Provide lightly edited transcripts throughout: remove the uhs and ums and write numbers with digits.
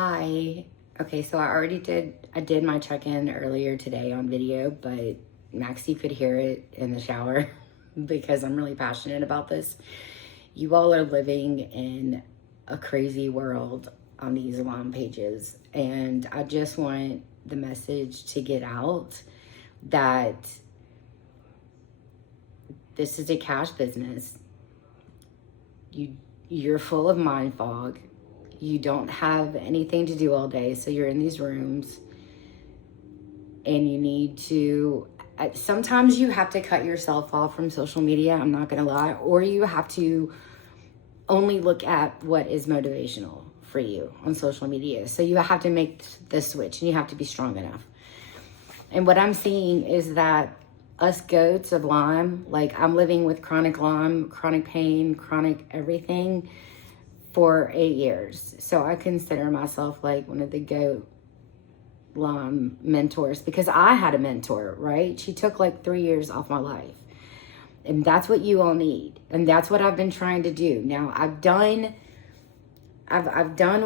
Hi. Okay, so I did my check-in earlier today on video, but Maxie could hear it in the shower because I'm really passionate about this. You all are living in a crazy world on these Islam pages, and I just want the message to get out that this is a cash business. You're full of mind fog. You don't have anything to do all day, so you're in these rooms, and you need to, sometimes you have to cut yourself off from social media, I'm not gonna lie, or you have to only look at what is motivational for you on social media. So you have to make the switch, and you have to be strong enough. And what I'm seeing is that us goats of Lyme, like I'm living with chronic Lyme, chronic pain, chronic everything for 8 years. So I consider myself like one of the goat Lyme mentors, because I had a mentor, right? She took like 3 years off my life. And that's what you all need. And that's what I've been trying to do. Now I've done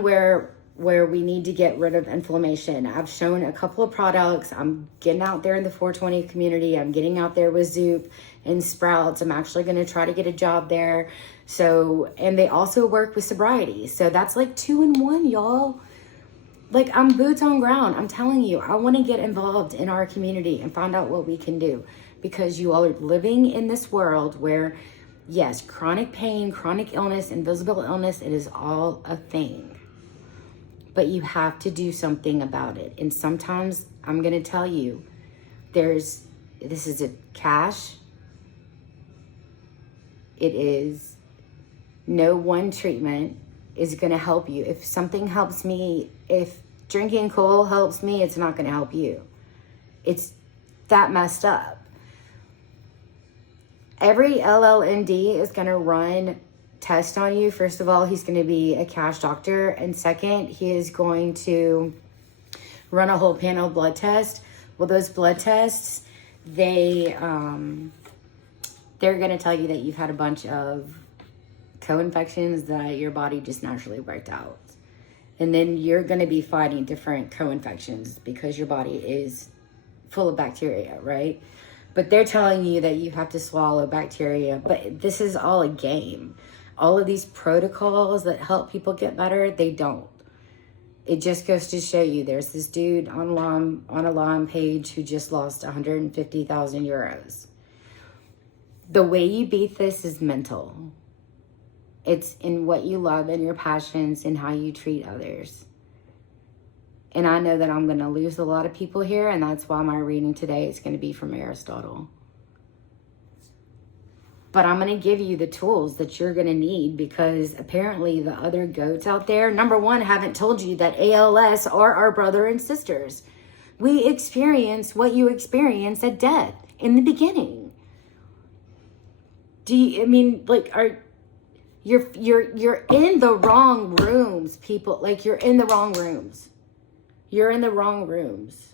where we need to get rid of inflammation. I've shown a couple of products. I'm getting out there in the 420 community. I'm getting out there with Zoop and Sprouts. I'm actually going to try to get a job there. So, and they also work with sobriety. So that's like 2 in 1, y'all. Like, I'm boots on ground. I'm telling you, I want to get involved in our community and find out what we can do, because you all are living in this world where, yes, chronic pain, chronic illness, invisible illness, it is all a thing. But you have to do something about it. And sometimes I'm going to tell you, this is a cash. It is, no one treatment is going to help you. If something helps me, if drinking coal helps me, it's not going to help you. It's that messed up. Every LLND is going to run test on you. First of all, he's going to be a cash doctor, and second, he is going to run a whole panel blood test. Well, those blood tests, they're going to tell you that you've had a bunch of co-infections that your body just naturally worked out, and then you're going to be fighting different co-infections because your body is full of bacteria, right? But they're telling you that you have to swallow bacteria, but this is all a game. All of these protocols that help people get better, they don't. It just goes to show you, there's this dude on a Lyme page who just lost 150,000 euros. The way you beat this is mental. It's in what you love and your passions and how you treat others. And I know that I'm going to lose a lot of people here, and that's why my reading today is going to be from Aristotle. But I'm going to give you the tools that you're going to need, because apparently the other goats out there, number one, haven't told you that ALS are our brother and sisters. We experience what you experience at death in the beginning. You're in the wrong rooms, people. Like, you're in the wrong rooms. You're in the wrong rooms.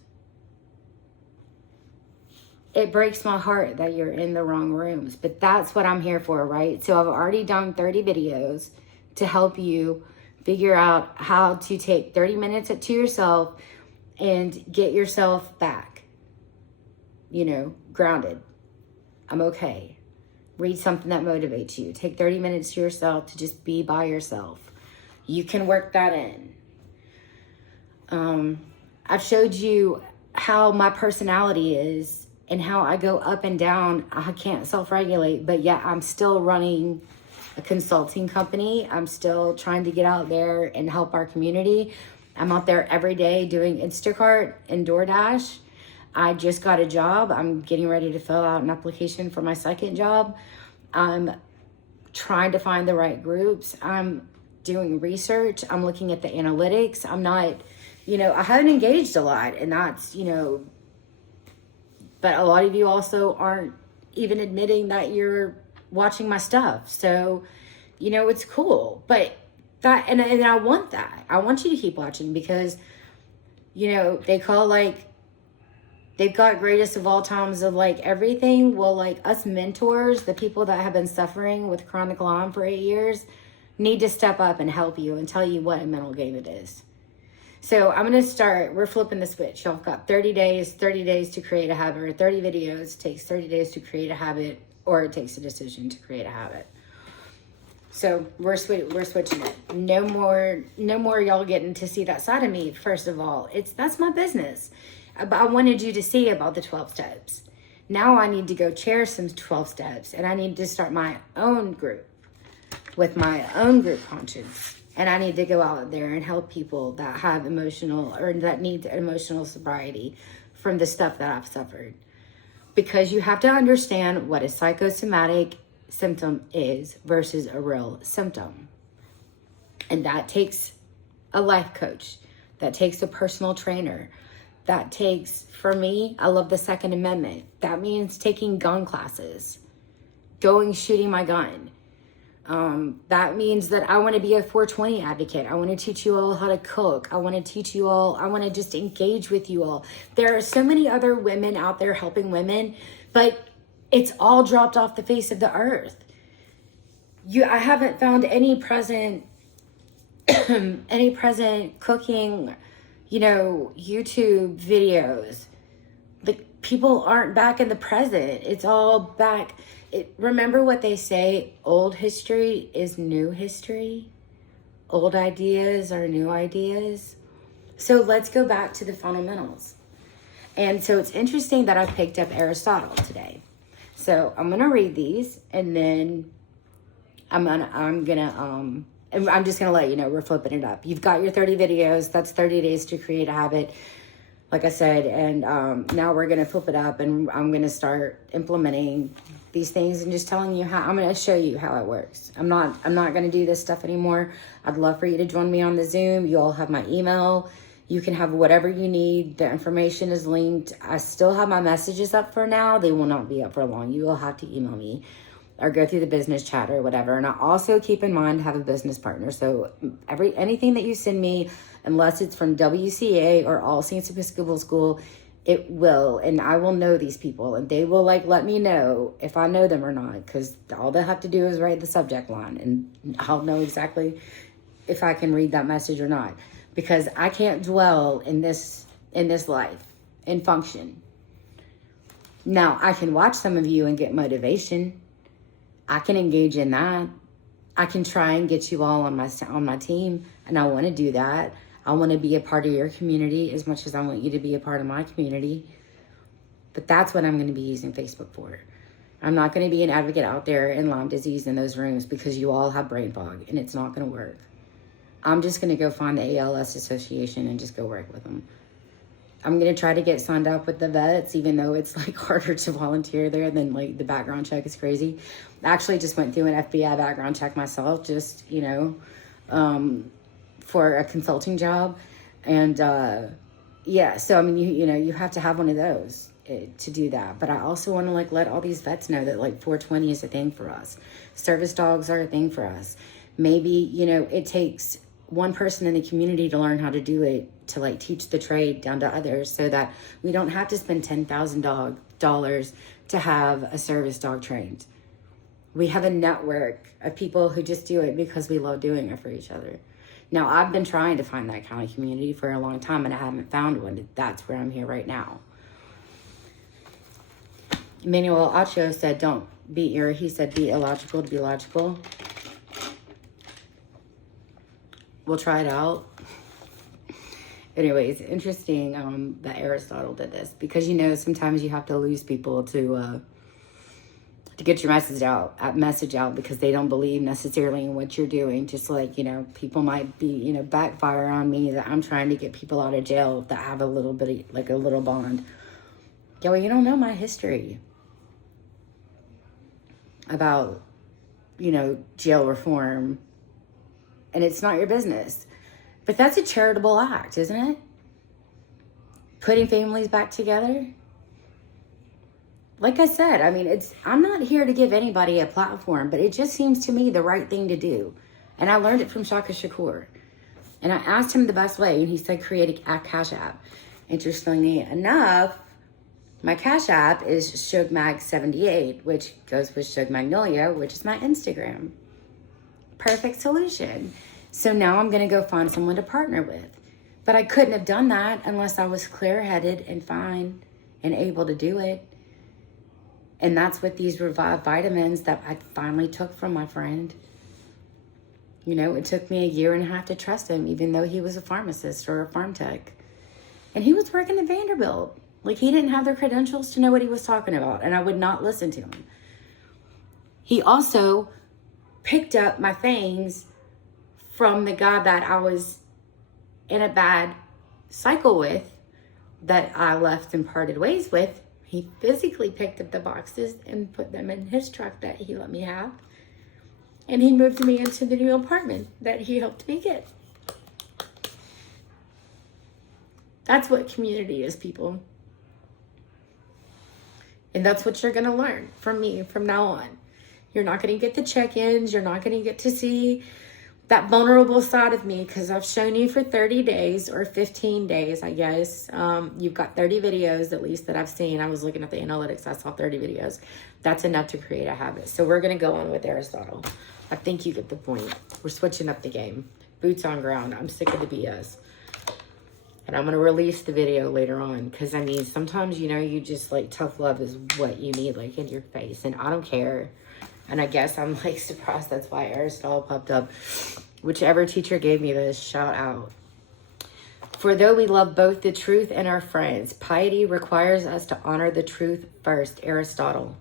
It breaks my heart that you're in the wrong rooms, but that's what I'm here for, right? So I've already done 30 videos to help you figure out how to take 30 minutes to yourself and get yourself back, grounded. I'm okay. Read something that motivates you. Take 30 minutes to yourself to just be by yourself. You can work that in. I've showed you how my personality is and how I go up and down. I can't self-regulate, but yet I'm still running a consulting company. I'm still trying to get out there and help our community. I'm out there every day doing Instacart and DoorDash. I just got a job. I'm getting ready to fill out an application for my second job. I'm trying to find the right groups. I'm doing research. I'm looking at the analytics. I'm not, I haven't engaged a lot, and that's, but a lot of you also aren't even admitting that you're watching my stuff. So, it's cool. But that, and I want that. I want you to keep watching, because, they call they've got greatest of all times of everything. Well, us mentors, the people that have been suffering with chronic Lyme for 8 years, need to step up and help you and tell you what a mental game it is. So I'm going to start, we're flipping the switch. Y'all got 30 days to create a habit, or 30 videos, takes 30 days to create a habit, or it takes a decision to create a habit. So we're switching it. No more y'all getting to see that side of me. First of all, that's my business. But I wanted you to see about the 12 steps. Now I need to go chair some 12 steps, and I need to start my own group with my own group conscience. And I need to go out there and help people that have emotional, or that need emotional sobriety from the stuff that I've suffered. Because you have to understand what a psychosomatic symptom is versus a real symptom. And that takes a life coach. That takes a personal trainer. That takes, for me, I love the Second Amendment. That means taking gun classes, shooting my gun. That means that I want to be a 420 advocate. I want to teach you all how to cook. I want to teach you all, I want to just engage with you all. There are so many other women out there helping women, but it's all dropped off the face of the earth. I haven't found any present cooking, YouTube videos. The people aren't back in the present. It's all back. Remember what they say, old history is new history. Old ideas are new ideas. So let's go back to the fundamentals. And so it's interesting that I picked up Aristotle today. So I'm going to read these, and then I'm just going to let you know we're flipping it up. You've got your 30 videos. That's 30 days to create a habit, like I said. And now we're going to flip it up, and I'm going to start implementing these things and just telling you how. I'm going to show you how it works. I'm not going to do this stuff anymore. I'd love for you to join me on the Zoom. You all have my email. You can have whatever you need. The information is linked. I still have my messages up for now. They will not be up for long. You will have to email me or go through the business chat or whatever. And I also keep in mind, have a business partner. So anything that you send me, unless it's from WCA or All Saints Episcopal School, it will, and I will know these people, and they will let me know if I know them or not, because all they have to do is write the subject line, and I'll know exactly if I can read that message or not, because I can't dwell in this life and function. Now, I can watch some of you and get motivation. I can engage in that. I can try and get you all on my team, and I want to do that. I want to be a part of your community as much as I want you to be a part of my community. But that's what I'm going to be using Facebook for. I'm not going to be an advocate out there in Lyme disease in those rooms because you all have brain fog, and it's not going to work. I'm just going to go find the ALS Association and just go work with them. I'm going to try to get signed up with the vets, even though it's harder to volunteer there than the background check is crazy. I actually just went through an FBI background check myself, just, for a consulting job. And so I mean, you have to have one of those to do that. But I also want to let all these vets know that 420 is a thing for us. Service dogs are a thing for us. Maybe it takes one person in the community to learn how to do it, to teach the trade down to others, so that we don't have to spend $10,000 to have a service dog trained. We have a network of people who just do it because we love doing it for each other. Now, I've been trying to find that kind of community for a long time, and I haven't found one. That's where I'm here right now. Emmanuel Acho said, he said, be illogical to be logical. We'll try it out. Anyways, interesting that Aristotle did this, because, sometimes you have to lose people to get your message out because they don't believe necessarily in what you're doing. Just people might be, backfire on me that I'm trying to get people out of jail that have a little bit of, a little bond. Yeah, well, you don't know my history about, jail reform, and it's not your business. But that's a charitable act, isn't it? Putting families back together. Like I said, I mean, I'm not here to give anybody a platform, but it just seems to me the right thing to do. And I learned it from Shaka Shakur. And I asked him the best way, and he said, create a Cash App. Interestingly enough, my Cash App is ShugMag78, which goes with Shug Magnolia, which is my Instagram. Perfect solution. So now I'm going to go find someone to partner with. But I couldn't have done that unless I was clear-headed and fine and able to do it. And that's what these revived vitamins that I finally took from my friend. You know, it took me 1.5 years to trust him, even though he was a pharmacist or a farm tech. And he was working at Vanderbilt. Like, he didn't have the credentials to know what he was talking about, and I would not listen to him. He also picked up my things from the guy that I was in a bad cycle with, that I left and parted ways with. He physically picked up the boxes and put them in his truck that he let me have. And he moved me into the new apartment that he helped me get. That's what community is, people. And that's what you're going to learn from me from now on. You're not going to get the check-ins. You're not going to get to see that vulnerable side of me, because I've shown you for 30 days or 15 days, I guess. You've got 30 videos at least that I've seen. I was looking at the analytics. I saw 30 videos. That's enough to create a habit. So we're going to go on with Aristotle. I think you get the point. We're switching up the game. Boots on ground. I'm sick of the BS. And I'm going to release the video later on, because, I mean, sometimes, you know, you just, like, tough love is what you need, like, in your face. And I don't care. And I guess I'm, like, surprised that's why Aristotle popped up. Whichever teacher gave me this, shout out. For though we love both the truth and our friends, piety requires us to honor the truth first. Aristotle.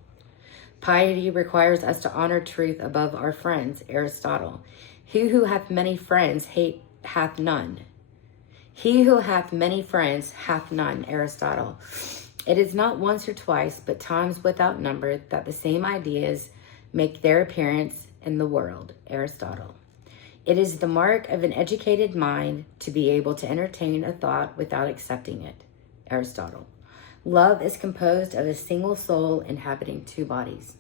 Piety requires us to honor truth above our friends. Aristotle. He who hath many friends hath none. He who hath many friends hath none. Aristotle. It is not once or twice, but times without number, that the same ideas make their appearance in the world. Aristotle. It is the mark of an educated mind to be able to entertain a thought without accepting it. Aristotle. Love is composed of a single soul inhabiting two bodies.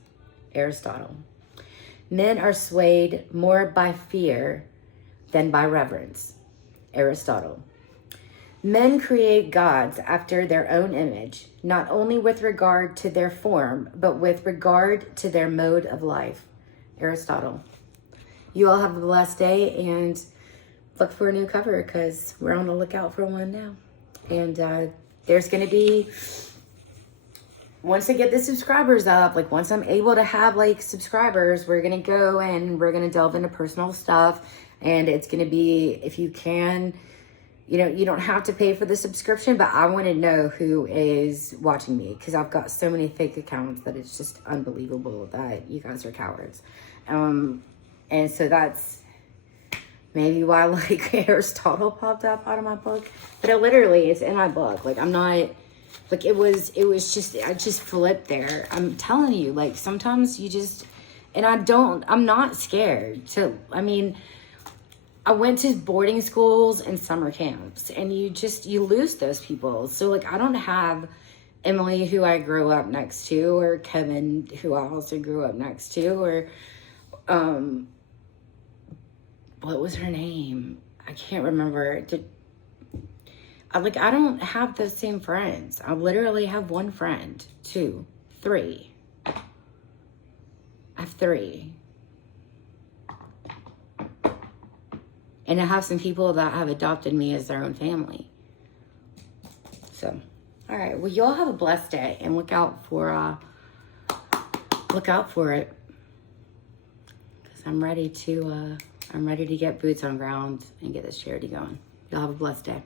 Aristotle. Men are swayed more by fear than by reverence. Aristotle. Men create gods after their own image, not only with regard to their form, but with regard to their mode of life. Aristotle. You all have a blessed day, and look for a new cover, because we're on the lookout for one now. And there's going to be, once I get the subscribers up, like once I'm able to have like subscribers, we're going to go and we're going to delve into personal stuff. And it's going to be, if you can, you know, you don't have to pay for the subscription, but I want to know who is watching me, because I've got so many fake accounts that it's just unbelievable that you guys are cowards. And so that's maybe why, like, Aristotle popped up out of my book. But it literally is in my book. Like, I'm not, like, it was just, I just flipped there. I'm telling you, like, sometimes you just, and I'm not scared to, I mean, I went to boarding schools and summer camps, and you lose those people. So, like, I don't have Emily, who I grew up next to, or Kevin, who I also grew up next to, or, what was her name? I can't remember. I don't have the same friends. I literally have one friend, 2, 3. I have 3. And I have some people that have adopted me as their own family. So, all right. Well, y'all have a blessed day, and look out for it. Because I'm ready to get boots on ground and get this charity going. Y'all have a blessed day.